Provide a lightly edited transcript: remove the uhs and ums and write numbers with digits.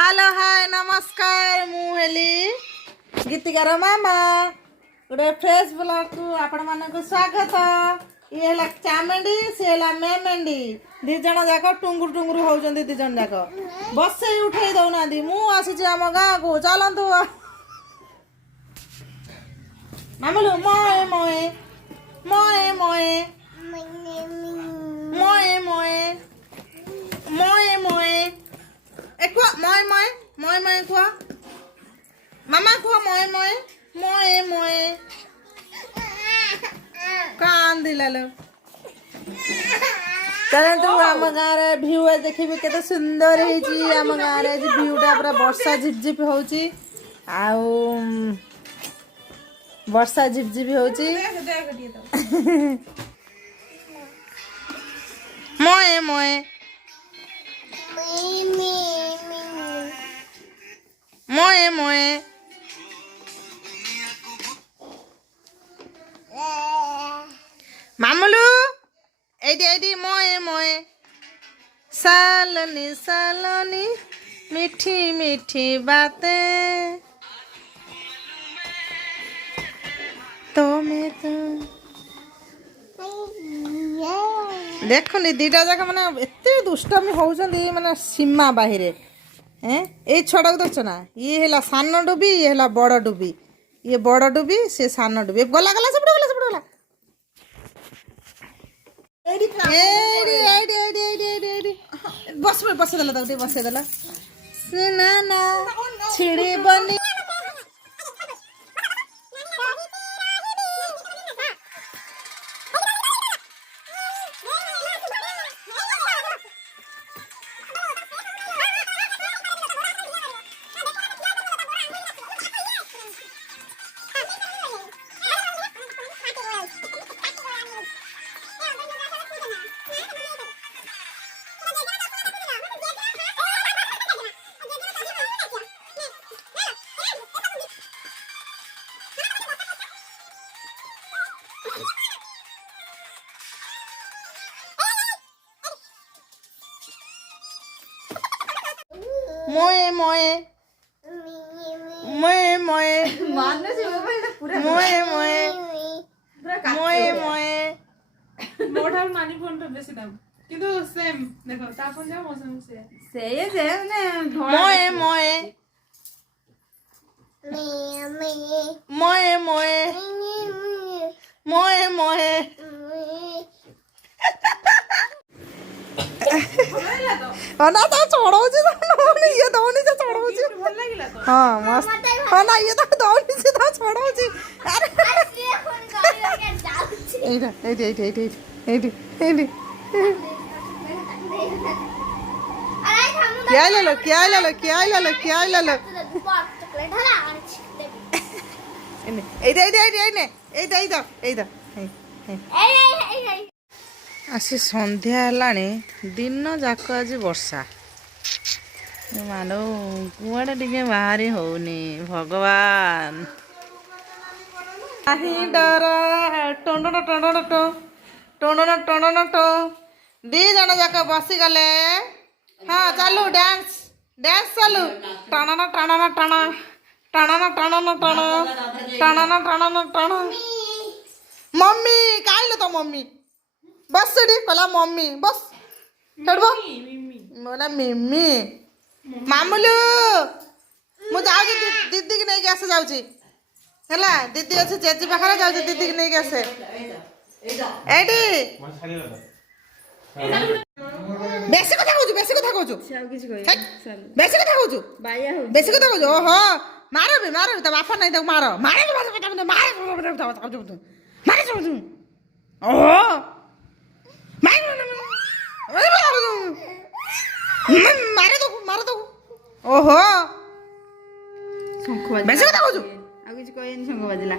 Hello hi नमस्कार मुहेली गीतिकार मामा गोटे fresh blog को आपण मानक स्वागत। ये है चामेंडी से है मेमेंडी दी जन जाक टुंगुर टुंगुर होउछंदी दी जन जाक बसे उठे दउना दी मु आसी आम गाँ को चलतु मामलू मोए मोए मोए मोए मोए मोए मोए मोए एक मोए मोए मोए मोए कुआ मामा कुआ मोए मोए मोए मोए कान दिलालो चलतु आम गाँव भ्यू देखिए केते सुंदर होती आम गाँव भ्यूटा पूरा वर्षा झिपझिप होची आउ वर्षा झिपझिप होची मोए मोए मोए मोए मामलू एडी एडी मोए मोए सालनी सालनी मीठी मीठी बातें तो मैं तो देखनी दीटा जाक मैंने एत दुष्टामी होउछंदी माने सीमा बाहिरे ए छड़ा को देखो ना ये है सान डुबी ये है बड़ डुबी ये बड़ डुबी से सान डुबी गला गला सब गला बस बस देला बस देला सुना ना छिड़ी बनी मोए मोए मोए मोए मोए मोए मोए मोए मोठार मानी फोन तो बेसी दाम किंतु सेम देखो ता फोन जा मौसम से ने मोए मोए मोए मोए मोए मोए ना तो चढ़ाऊँ दौनी ये दौनी से चढ़ाऊँ हाँ मस्त हाँ ना ये तो दौनी से तो चढ़ाऊँ क्या ले लो क्या ले लो क्या ले लो क्या ले लो आसी संध्या है दिन जाक आज वर्षा मानो कुआड़े टे बाहरी होनी भगवान डर टोन टोन टोन टोन टो दी जन जाक बसी गले हाँ चालू डांस डांस चालू टणन टणन टण टणन टणन टण टणन टणन टण मम्मी काइल तो मम्मी बस सेठी कहला मम्मी बस चढ़बो मोला मिम्मी मामुलू मु जाऊ दीदी की नहीं आसे जाऊची हैला दीदी अच्छे जेजी पाखरे जाऊ दीदी की नहीं आसे एडी बेसी कथा कहू बेसी कथा कहू बेसी कथा कहू बेसी कथा कहू ओहो मारो भी तो बापा नहीं तो मारो मारे मारे ओहो मारे दो ओहो शंख बेसी कथा कहू आ किछ कहनी शंख बाजिला